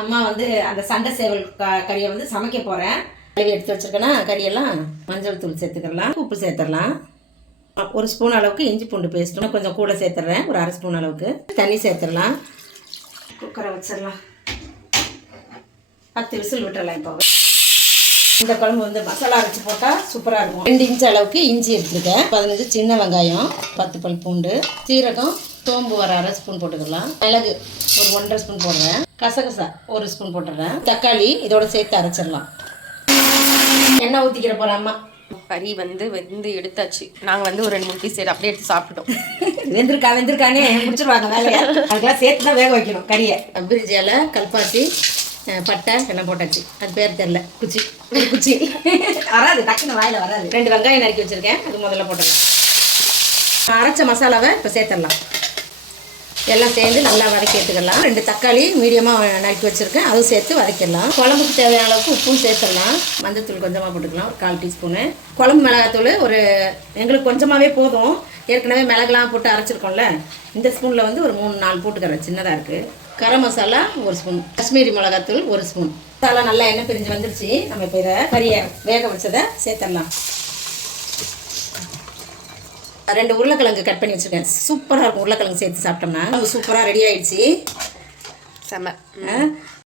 அம்மா வந்து அந்த சண்டை சேவல் கறியை வந்து சமைக்க போகிறேன். கழுவி எடுத்து வச்சுருக்கேன்னா கறியெல்லாம் மஞ்சள் தூள் சேர்த்துக்கலாம், உப்பு சேர்த்துடலாம். 1 ஸ்பூன் அளவுக்கு இஞ்சி பூண்டு பேஸ்ட் கொஞ்சம் கூட சேர்த்துட்றேன். ஒரு 1/2 ஸ்பூன் அளவுக்கு தண்ணி சேர்த்துடலாம். குக்கரை வச்சிடலாம். 10 விசில் விட்டுறலாம். இப்போ இந்த குழம்பு வந்து மசாலா அரைச்சி போட்டால் சூப்பராக இருக்கும். 2 இன்ச் அளவுக்கு இஞ்சி எடுத்துருக்கேன். 15 சின்ன வெங்காயம், 10 பல் பூண்டு, சீரகம், சோம்பு ஒரு 1/2 ஸ்பூன் போட்டுக்கலாம். மிளகு ஒரு 1.5 ஸ்பூன் போடுறேன். கசகசா 1 ஸ்பூன் போட்டுடுறேன். தக்காளி இதோட சேர்த்து அரைச்சிடலாம். எண்ணெய் ஊற்றிக்கிற போகிற அம்மா. கறி வந்து வெந்து எடுத்தாச்சு. நாங்கள் வந்து ஒரு 2-3 பீஸ் அப்படியே எடுத்து சாப்பிட்டோம். வெந்திருக்கானே முடிச்சிருவாங்க வேலையை. அதுக்கெல்லாம் சேர்த்து தான் வேக வைக்கணும் கறியை. பிரிஞ்சி இலை, கல்பாசி, பட்டை எல்லாம் போட்டாச்சு. அது பேர் தெரில. குச்சி வராது, டக்குன்னு வாயில் வராது. 2 வெங்காயம் நறுக்கி வச்சுருக்கேன். அது முதல்ல போட்டுடலாம். அரைச்ச மசாலாவை இப்போ சேர்த்துடலாம். எல்லாம் சேர்ந்து நல்லா வதக்கி எடுத்துக்கலாம். 2 தக்காளி மீடியமாக நறுக்கி வச்சுருக்கேன். அதுவும் சேர்த்து வதக்கிடலாம். குழம்புக்கு தேவையான அளவுக்கு உப்பும் சேர்த்துடலாம். மஞ்சத்தூள் கொஞ்சமாக போட்டுக்கலாம், ஒரு 1/4 டீஸ்பூனு. குழம்பு மிளகாத்தூள் எங்களுக்கு கொஞ்சமாகவே போதும். ஏற்கனவே மிளகுலாம் போட்டு அரைச்சிருக்கோம்ல, இந்த ஸ்பூனில் வந்து ஒரு 3-4 போட்டுக்கிறேன், சின்னதாக இருக்குது. கரம் மசாலா 1 ஸ்பூன், காஷ்மீரி மிளகாத்தூள் 1 ஸ்பூன். மசாலா நல்லா எண்ணெய் பிரிஞ்சு வந்துருச்சு. நம்ம இப்போ இதை கறியை வேக வச்சதை சேர்த்துடலாம். 2 உருளைக்கிழங்கு கட் பண்ணி வச்சுருக்கேன். சூப்பராக இருக்கும். உருளைக்கிழங்கு சேர்த்து சாப்பிட்டோம்னா சூப்பராக ரெடி ஆகிடுச்சு. செம்ம.